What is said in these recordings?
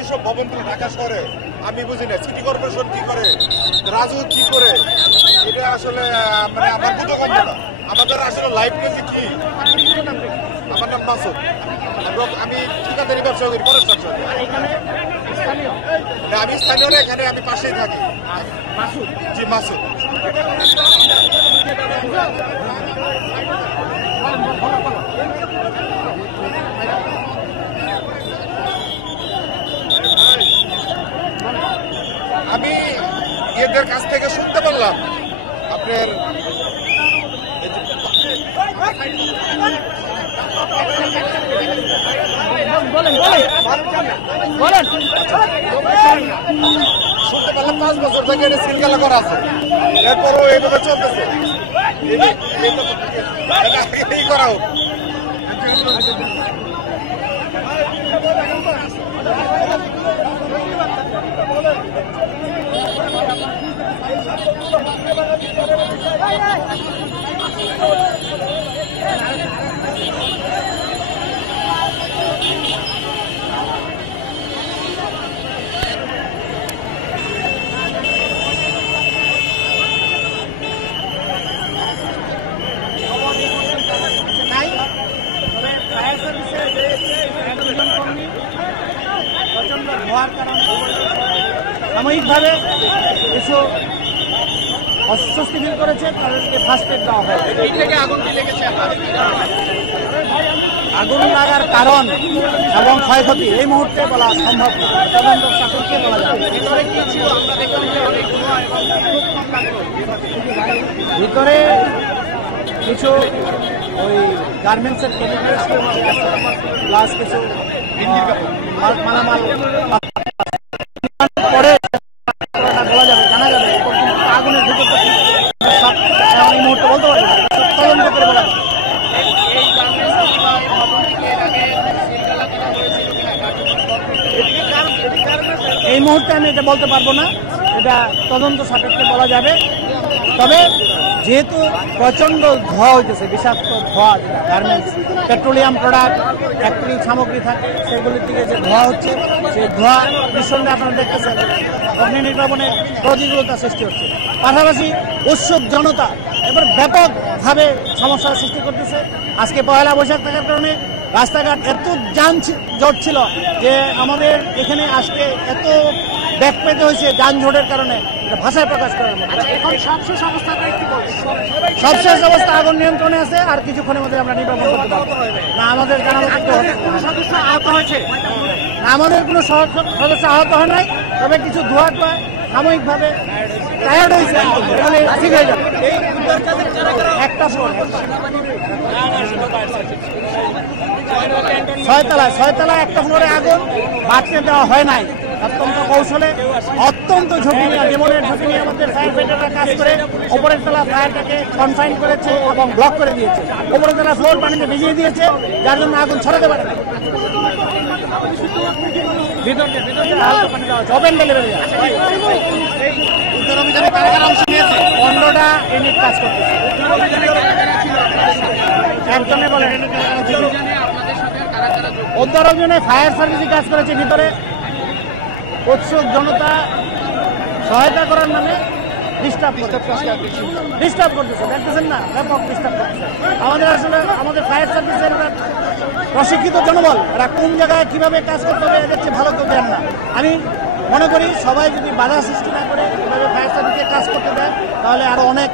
এইসব ভবন ঢাকা শহরে আমি বুঝি না সিটি কর্পোরেশন কি করে, রাজু কি করে, এটা আসলে মানে আমার বোধগম্য না। আমাদের আসলে লাইফ নিয়ে কি, আমার নাম মাসুদ, আমি ঠিকাদারি ব্যবসা করি কনস্ট্রাকশন। আমি স্থানীয় না, এখানে আমি পাশেই থাকি। জি মাসুদ। আমি এদের কাছ থেকে শুনতে পারলাম আপনার শুনতে পারলাম 5 বছর থেকে সিলগালা করা আছে, এরপরও এইভাবে চলতেছে। এই করা হোক। সাময়িকভাবে কিছু অস্বস্তি ফিল করেছে, তাদেরকে ফার্স্ট এড দেওয়া হয়। আগুন লাগার কারণ এবং ক্ষয়ক্ষতি এই মুহূর্তে বলা সম্ভব না, তদন্ত সাপেক্ষে বলা যাবে। ভিতরে কিছু ওই গার্মেন্টসের কেমিক্যাল প্লাস কিছু মালামাল পরে বলা যাবে, জানা যাবে। আগুনের ভিতরে এই মুহূর্তে বলতে পারবে না, তদন্ত করে বলা যাবে। এই মুহূর্তে আমি এটা বলতে পারবো না, এটা তদন্ত সাপেক্ষে বলা যাবে। তবে যেহেতু প্রচণ্ড ধোঁয়া হইতেছে, বিষাক্ত ধোঁয়া, যেটা গার্মেন্টস পেট্রোলিয়াম প্রোডাক্ট ফ্যাক্টরি সামগ্রী থাকে সেগুলির দিকে যে ধোঁয়া হচ্ছে, সেই ধোঁয়া নিঃসন্দেহে আপনারা দেখতেছেন অগ্নি নির্বাপনের প্রতিকূলতা সৃষ্টি হচ্ছে। পাশাপাশি উৎসুক জনতা এবার ব্যাপকভাবে সমস্যার সৃষ্টি করতেছে। আজকে পয়লা বৈশাখ থাকার কারণে রাস্তাঘাট এত যানজট ছিল যে আমাদের এখানে আজকে এত ব্যাগ পেতে হয়েছে যানজটের কারণে, ভাষায় প্রকাশ করার মতো। সবশেষ অবস্থা আগুন নিয়ন্ত্রণে আছে, আর কিছুক্ষণের মধ্যে আমরা নির্বাপন করতে পারবো না। আমাদের জানা সদস্য আহত হয়েছে, আমাদের কোনো সদস্য আহত হয় নাই, তবে কিছু ধোঁয়া টোয়া সাময়িকভাবে টায়ার্ড হয়েছে, ঠিক হয়ে যাবে। একটা ছয়তলায় একটা ফ্লোরে আগুন বাড়তে দেওয়া হয় নাই, অত্যন্ত কৌশলে, অত্যন্ত ঝুঁকি নিয়ে, জীবনের ঝুঁকি নিয়ে আমাদের ফায়ার ফাইটাররা কাজ করে ওপরের তলা ফায়ারটাকে কনফাইন করেছে এবং ব্লক করে দিয়েছে। ওপরের তলা ফ্লোর পানিতে ভিজিয়ে দিয়েছে, যার জন্য আগুন ছড়াতে পারে না। ওপেন ডেলিভারি 15টা ইউনিট কাজ করতেছে। একজনে বলে উদ্ধার অভিযানে ফায়ার সার্ভিসে কাজ করেছে। ভিতরে উৎসুক জনতা সহায়তা করার নামে ডিস্টার্ব করতেছে, দেখতেছেন না, ব্যাপক ডিস্টার্ব করতেছে। আমাদের আসলে আমাদের ফায়ার সার্ভিসের প্রশিক্ষিত জনবল, এরা কোন জায়গায় কিভাবে কাজ করতে হবে এদের চেয়ে ভালো কেউ দেন না। আমি মনে করি সবাই যদি বাধা সৃষ্টি না করে এভাবে ফায়ার সার্ভিসে কাজ করতে দেয়, তাহলে আরো অনেক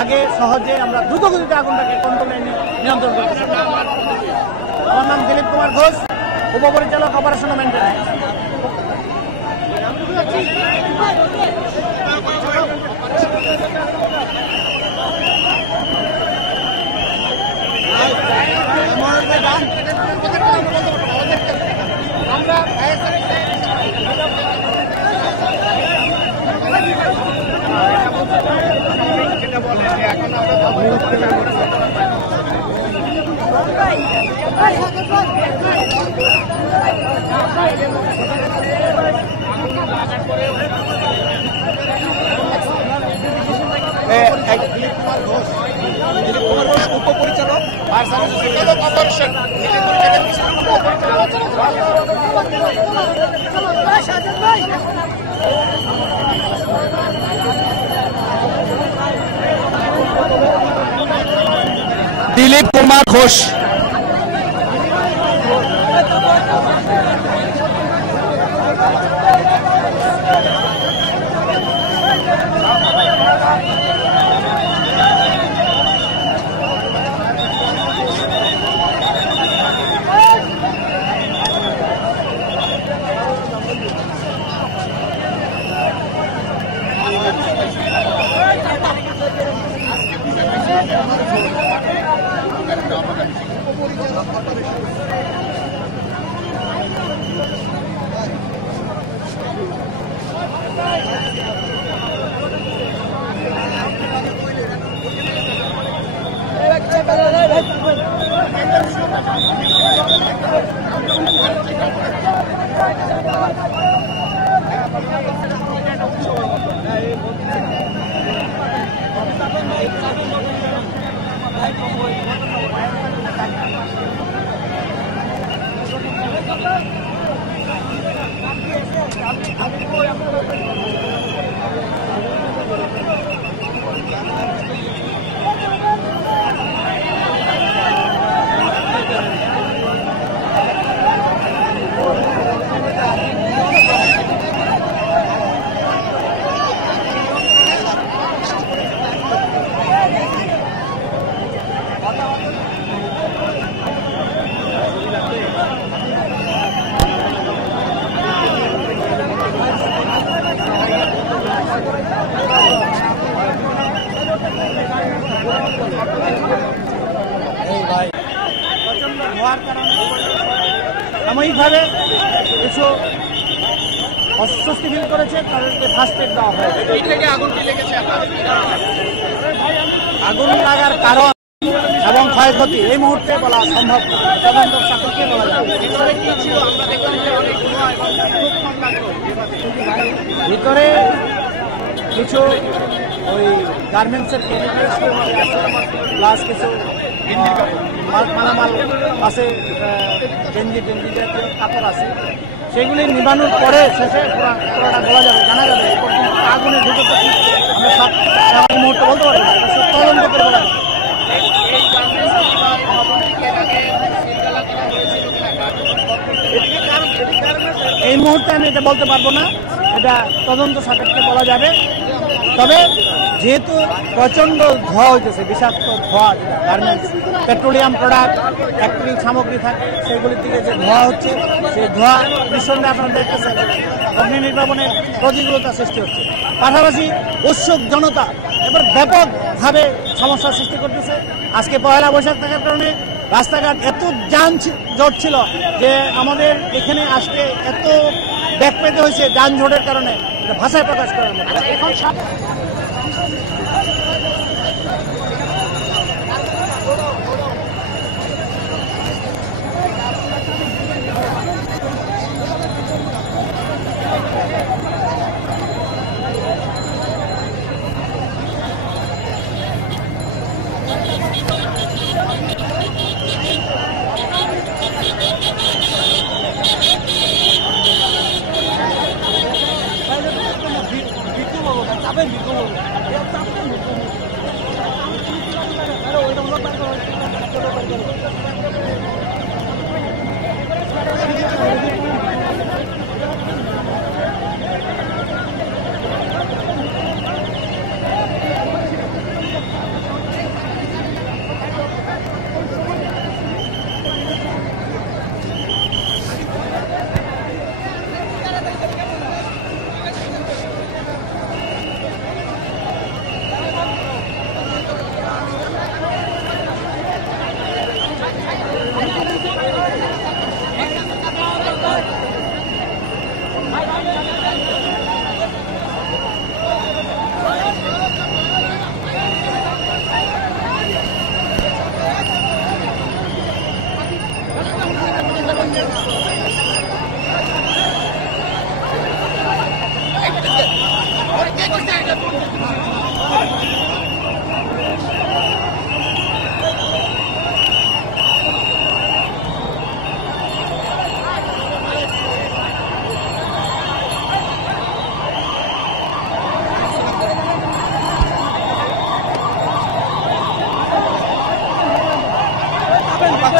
আগে সহজে আমরা দ্রুতগতিতে আগুনটাকে কন্ট্রোলে নিয়ন্ত্রণ করতে পারি। আমার নাম দিলীপ কুমার ঘোষ, উপপরিচালক অপারেশন ও মেইনটেনেন্স। উপপরিচালক অপারেশন দিলীপ কুমার ঘোষ। প্রচন্ড ধোঁয়ার কারণে সাময়িকভাবে কিছু অস্বস্তি ফিল করেছে, তাদেরকে ফার্স্ট এড দেওয়া হয়েছে। আগুন লাগার কারণ এবং ক্ষয়ক্ষতি এই মুহূর্তে বলা সম্ভব না, তদন্ত সাপেক্ষে বলা যাবে। ভিতরে কিছু ওই গার্মেন্টসের কেমিক্যাল প্লাস কিছু মালামাল আছে, গেঞ্জি জাতীয় কাপড় আছে, সেগুলি নিবানোর পরে শেষে পুরোটা বলা যাবে, জানা যাবে। এই পর্যন্ত আগুনের ভিতরটা আমরা সব এই মুহূর্তে বলতে পারবো না, এটা সব তদন্ত করে বলা যাবে। এই মুহূর্তে আমি এটা বলতে পারবো না, এটা তদন্ত সাপেক্ষে বলা যাবে। তবে যেহেতু প্রচন্ড ধোঁয়া হইতেছে, বিষাক্ত ধোঁয়া, যেটা গার্মেন্টস পেট্রোলিয়াম প্রোডাক্ট ফ্যাক্টরি সামগ্রী থাকে সেগুলির দিকে যে ধোঁয়া হচ্ছে, সেই ধোঁয়া নিঃসন্দেহে আপনারা দেখতেছেন অগ্নি নির্বাপনের প্রতিকূলতা সৃষ্টি হচ্ছে। পাশাপাশি উৎসুক জনতা এবার ব্যাপকভাবে সমস্যার সৃষ্টি করতেছে। আজকে পয়লা বৈশাখ থাকার কারণে রাস্তাঘাট এত যানজট ছিল যে আমাদের এখানে আসতে এত ব্যাক পেতে হয়েছে যানজটের কারণে, এটা ভাষায় প্রকাশ করার মতো। এখন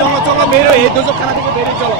চলো চলো বেরো এই দুজকখানা থেকে বেরিয়ে চলো।